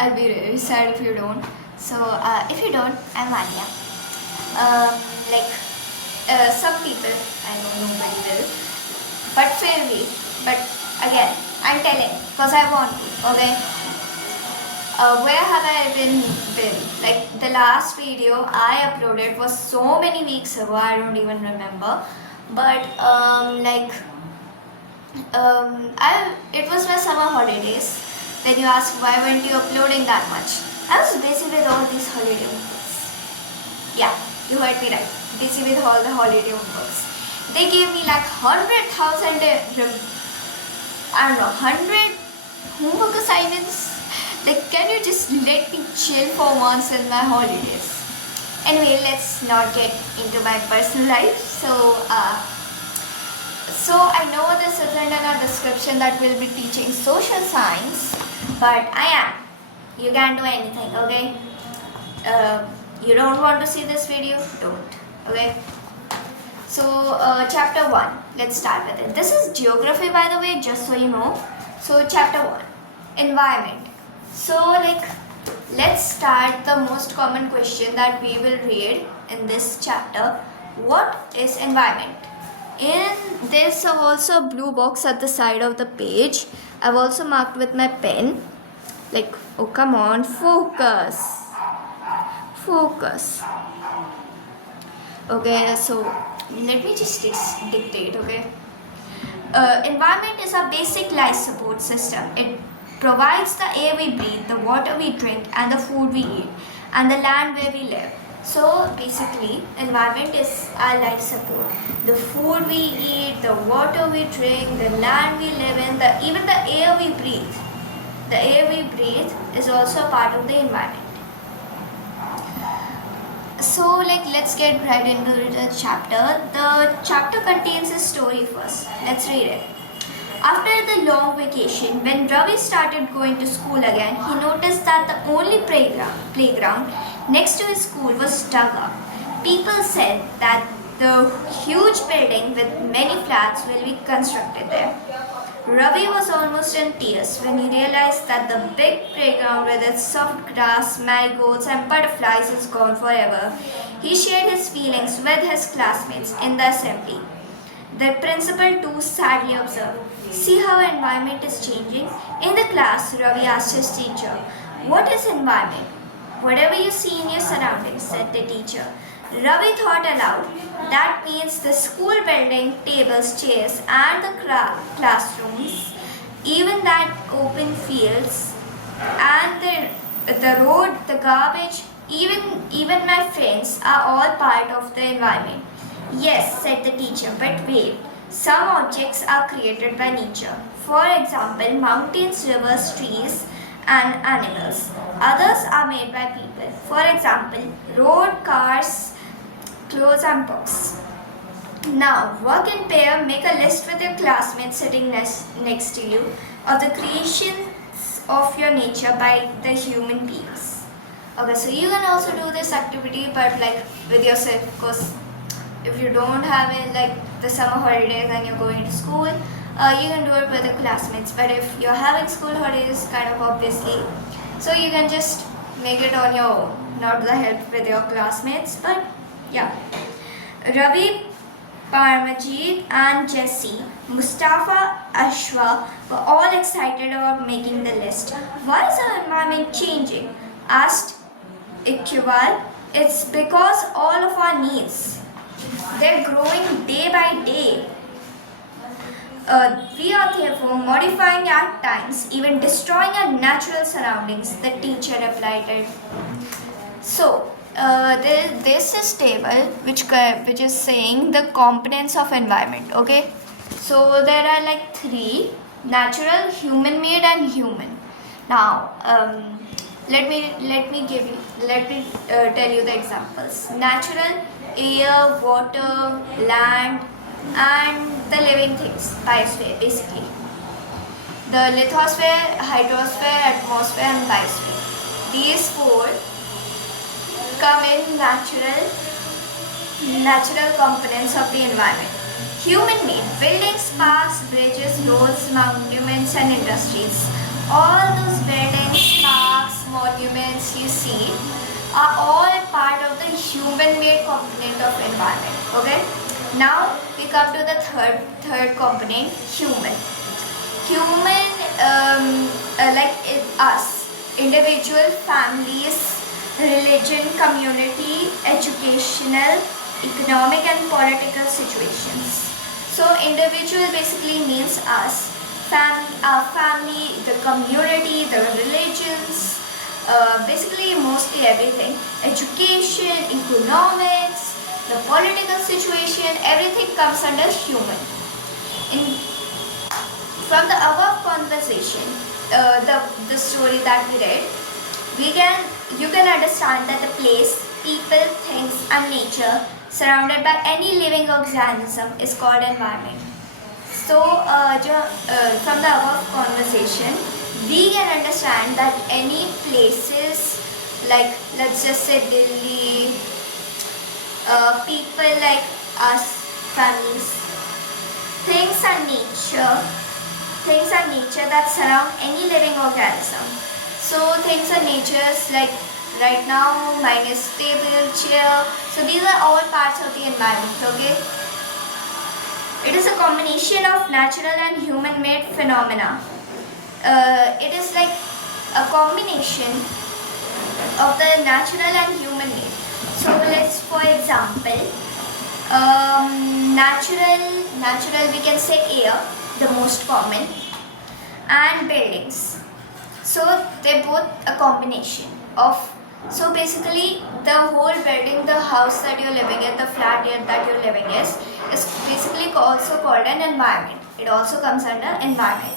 I'll be really sad if you don't. So if you don't, I'm Anya. Like some people, I know nobody will, but fairly. But again, I'm telling because I want to. Okay. Where have I been? Like the last video I uploaded was so many weeks ago. I don't even remember. But it was my summer holidays. Then you ask why weren't you uploading that much? I was busy with all these holiday homeworks. Yeah, you heard me right. Busy with all the holiday homeworks. They gave me like 100,000, I don't know, 100 homework assignments. Like, can you just let me chill for once in my holidays? Anyway, let's not get into my personal life. So I know this isn't in a description that we'll be teaching social science, but I am. You can't do anything, okay? You don't want to see this video? Don't, okay? So chapter 1, let's start with it. This is geography, by the way, just so you know. So chapter 1, environment. So let's start the most common question that we will read in this chapter. What is environment? There's also a blue box at the side of the page. I've also marked with my pen. Like, oh come on, focus. Focus. Okay, so let me just dictate, okay? Environment is a basic life support system. It provides the air we breathe, the water we drink, and the food we eat, and the land where we live. So basically, environment is our life support. The food we eat, the water we drink, the land we live in, even the air we breathe. The air we breathe is also a part of the environment. So let's get right into the chapter. The chapter contains a story first. Let's read it. After the long vacation, when Ravi started going to school again, he noticed that the only playground next to his school was dug up. People said that the huge building with many flats will be constructed there. Ravi was almost in tears when he realized that the big playground with its soft grass, marigolds and butterflies is gone forever. He shared his feelings with his classmates in the assembly. The principal too sadly observed. See how environment is changing? In the class, Ravi asked his teacher, "What is environment?" "Whatever you see in your surroundings," said the teacher. Ravi thought aloud. That means the school building, tables, chairs, and the classrooms, even that open fields, and the road, the garbage, even my friends are all part of the environment. Yes, said the teacher, but wait. Some objects are created by nature. For example, mountains, rivers, trees, and animals. Others are made by people. For example, road, cars, clothes, and books. Now, work in pair, make a list with your classmates sitting next to you of the creations of your nature by the human beings. Okay, so you can also do this activity, but with yourself, because if you don't have it the summer holidays and you're going to school, you can do it with the classmates. But if you're having school holidays, kind of obviously, so you can just make it on your own, not the help with your classmates. But yeah, Ravi, Parmajit and Jesse, Mustafa, Ashwa were all excited about making the list. Why is our environment changing? Asked Iqbal. It's because all of our needs. They're growing day by day. We are therefore modifying at times, even destroying our natural surroundings, the teacher replied. So, this is table which is saying the components of environment, okay? So, there are 3, natural, human-made and human. Now, let me tell you the examples. Natural, air, water, land, and the living things, biosphere basically. The lithosphere, hydrosphere, atmosphere and biosphere. These 4 come in natural components of the environment. Human-made, buildings, parks, bridges, roads, monuments and industries. All those buildings, parks, monuments you see are all part of the human-made component of environment. Okay. Now we come to the third component, human. Human, us, individual, families, religion, community, educational, economic and political situations. So individual basically means us, our family, the community, the religions, basically mostly everything. Education, economics, the political situation, everything comes under human. From the above conversation, the story that we read, you can understand that the place, people, things and nature surrounded by any living organism is called environment. So from the above conversation, we can understand that any places, like let's just say Delhi, people like us, families, things and nature that surround any living organism. So things and natures, like right now mine is table, chair, so these are all parts of the environment. Okay, it is a combination of natural and human made phenomena. It is like a combination of the natural and human made. So let's, for example, natural we can say air, the most common, and buildings. So they're both a combination of, so basically the whole building, the house that you're living in, the flat that you're living is basically also called an environment. It also comes under environment.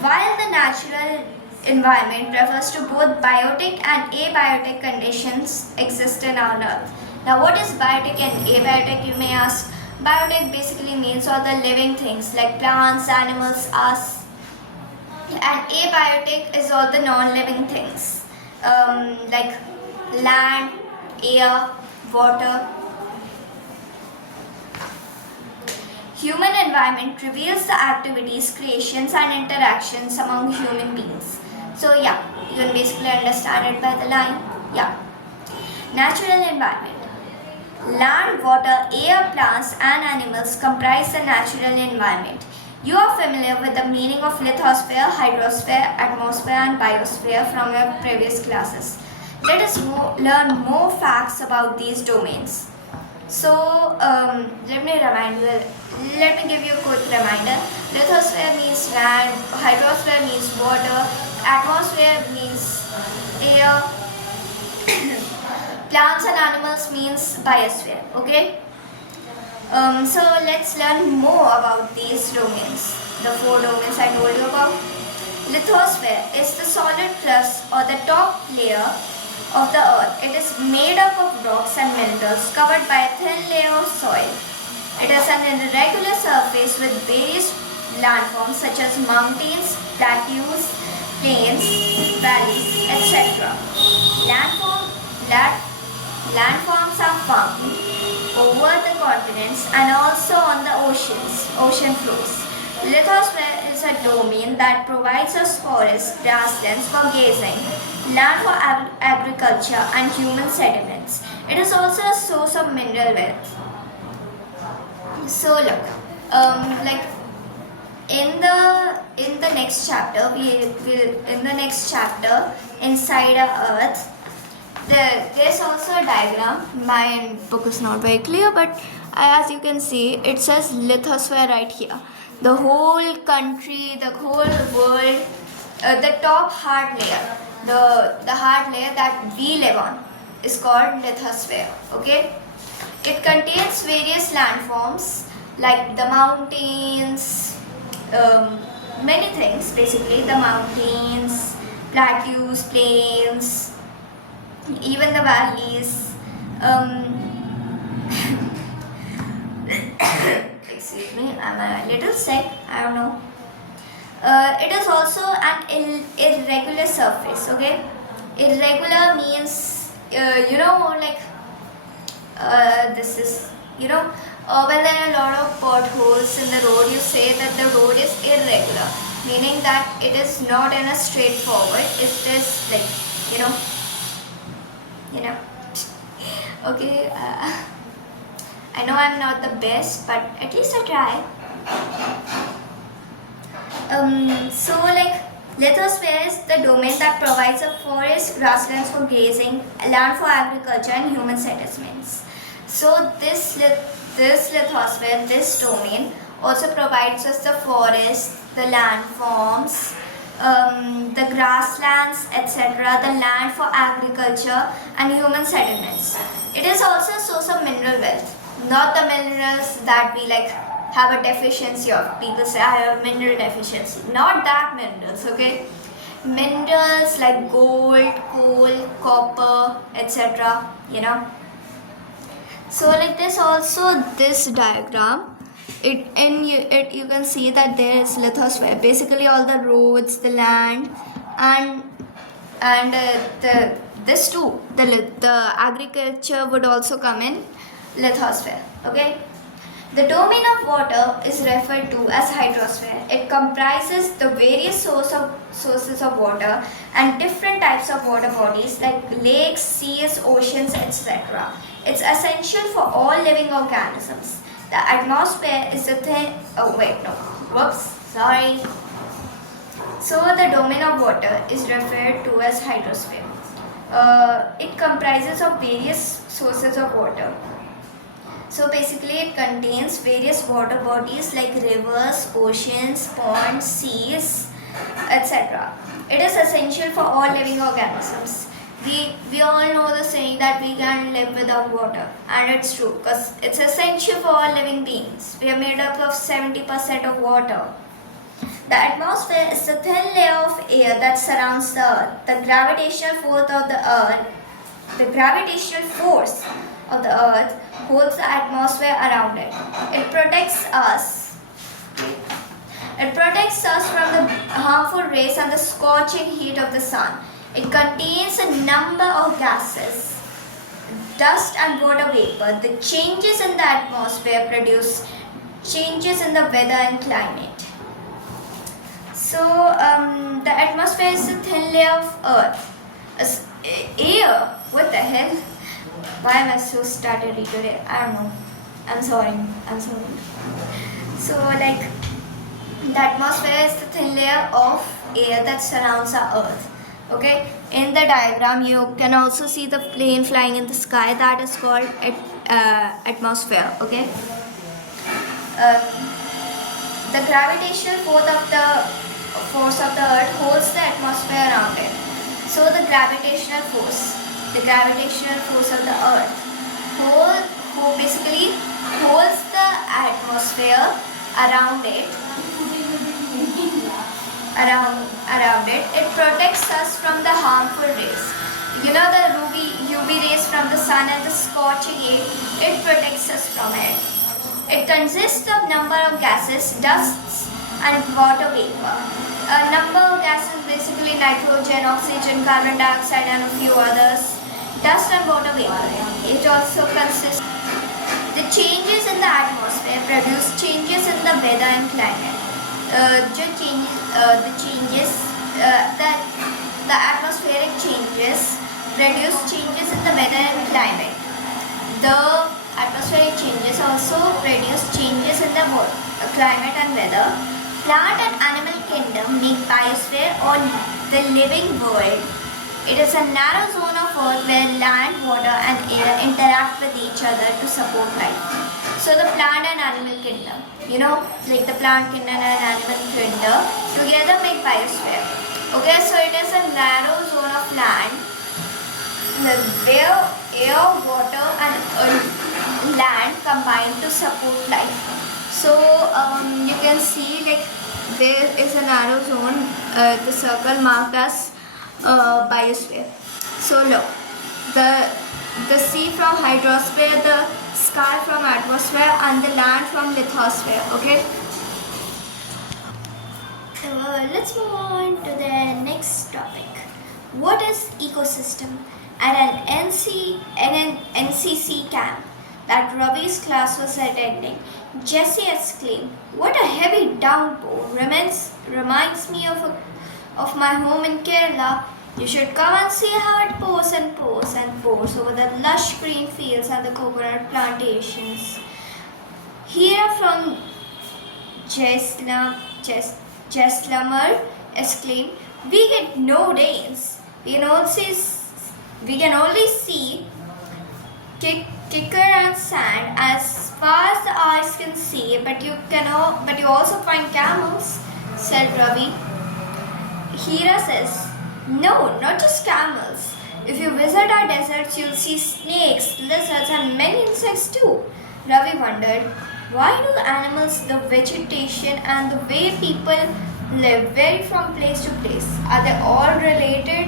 While the natural environment refers to both biotic and abiotic conditions exist in our earth. Now what is biotic and abiotic, you may ask? Biotic basically means all the living things like plants, animals, us. And abiotic is all the non-living things like land, air, water. Human environment reveals the activities, creations and interactions among human beings. So yeah, you can basically understand it by the line. Yeah. Natural environment. Land, water, air, plants and animals comprise the natural environment. You are familiar with the meaning of lithosphere, hydrosphere, atmosphere and biosphere from your previous classes. Let us learn more facts about these domains. So let me give you a quick reminder. Lithosphere means land, hydrosphere means water, atmosphere means air, plants and animals means biosphere. Okay. So let's learn more about these domains. The 4 domains I told you about. Lithosphere is the solid crust or the top layer of the earth. It is made up of rocks and minerals covered by a thin layer of soil. It has an irregular surface with various landforms such as mountains, plateaus, plains, valleys, etc. Landforms are found over the continents and also on the ocean floors. Lithosphere is a domain that provides us forests, grasslands for grazing, land for agriculture and human settlements. It is also a source of mineral wealth. So look, like in the next chapter, inside our earth, there's also a diagram. My book is not very clear, but as you can see, it says lithosphere right here. The whole country, the whole world, the top hard layer, the hard layer that we live on is called lithosphere. Okay, it contains various landforms like the mountains, many things basically, the mountains, plateaus, plains, even the valleys. Excuse me, I'm a little sick, I don't know. It is also an irregular surface. Okay, irregular means this is when there are a lot of potholes in the road, you say that the road is irregular. meaning that it is not in a straightforward. It is like, you know, you know. Okay, I know I'm not the best, but at least I try. So like lithosphere is the domain that provides a forest, grasslands for grazing, land for agriculture, and human settlements. So this lithosphere, this domain, also provides us the forest, the landforms, the grasslands, etc., the land for agriculture and human settlements. It is also a source of mineral wealth, not the minerals that we like have a deficiency of. People say I have a mineral deficiency. Not that minerals, okay? Minerals like gold, coal, copper, etc., you know. So like this also, this diagram, you can see that there is lithosphere. Basically all the roads, the land, and this too, the agriculture would also come in lithosphere. Okay. The domain of water is referred to as hydrosphere. It comprises the various sources of water and different types of water bodies like lakes, seas, oceans, etc. It's essential for all living organisms. The atmosphere is the sorry. So the domain of water is referred to as hydrosphere. It comprises of various sources of water. So basically it contains various water bodies like rivers, oceans, ponds, seas, etc. It is essential for all living organisms. We all know the saying that we can't live without water, and it's true because it's essential for all living beings. We are made up of 70% of water. The atmosphere is the thin layer of air that surrounds the earth. The gravitational force of the earth holds the atmosphere around it. It protects us. It protects us from the harmful rays and the scorching heat of the sun. It contains a number of gases, dust and water vapor. The changes in the atmosphere produce changes in the weather and climate. So the atmosphere is a thin layer of earth. Air, what the hell? Why am I so stuttery today? I don't know. I'm sorry. So like the atmosphere is the thin layer of air that surrounds our earth. Okay. In the diagram you can also see the plane flying in the sky. That is called atmosphere. Okay. The gravitational force of the earth holds the atmosphere around it. So the gravitational force of the earth basically holds the atmosphere around it. It protects us from the harmful rays. You know the UV rays from the sun and the scorching heat. It protects us from it. It consists of number of gases, dusts and water vapor. A number of gases, basically nitrogen, oxygen, carbon dioxide and a few others. Dust and water vapor. It also consists. The changes in the atmosphere produce changes in the weather and climate. The atmospheric changes produce changes in the weather and climate. The atmospheric changes also produce changes in the climate and weather. Plant and animal kingdom make biosphere or the living world. It is a narrow zone of earth where land, water and air interact with each other to support life. So the plant and animal kingdom, you know, like the plant kingdom and animal kingdom together make biosphere. Okay, so it is a narrow zone of land where air, water and land combine to support life. So you can see like there is a narrow zone, the circle marked as biosphere. So look, the sea from hydrosphere, the sky from atmosphere and the land from lithosphere. Okay. Let's move on to the next topic. What is ecosystem? At an NCC camp, that Ravi's class was attending. Jessie exclaimed, "What a heavy downpour! Reminds me of my home in Kerala. You should come and see how it pours and pours and pours over the lush green fields and the coconut plantations." Here from Jaisalmer exclaimed, "We get no rains. We can only see kicker and sand as far as the eyes can see, but you also find camels," said Ravi. Hira says, "No, not just camels. If you visit our deserts, you'll see snakes, lizards, and many insects too." Ravi wondered, why do animals, the vegetation, and the way people live vary from place to place? Are they all related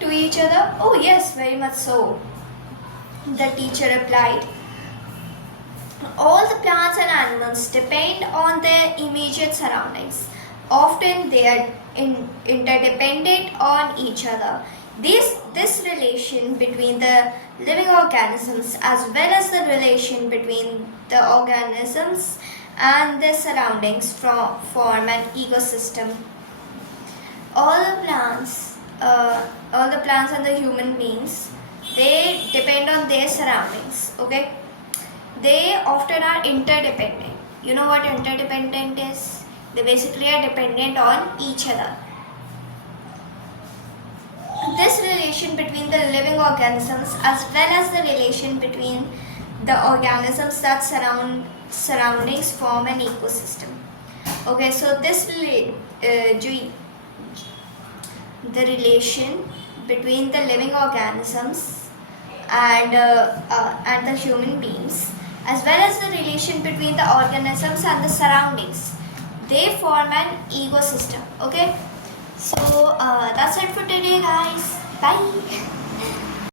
to each other? "Oh, yes, very much so," the teacher replied. "All the plants and animals depend on their immediate surroundings. Often they are interdependent on each other. This relation between the living organisms as well as the relation between the organisms and their surroundings form an ecosystem. All the plants and the human beings, they depend on their surroundings. Okay, they often are interdependent. You know what interdependent is? They basically are dependent on each other. This relation between the living organisms as well as the relation between the organisms that surroundings form an ecosystem. Okay, so the relation between the living organisms and the human beings, as well as the relation between the organisms and the surroundings, they form an ecosystem. Okay, so that's it for today, guys. Bye.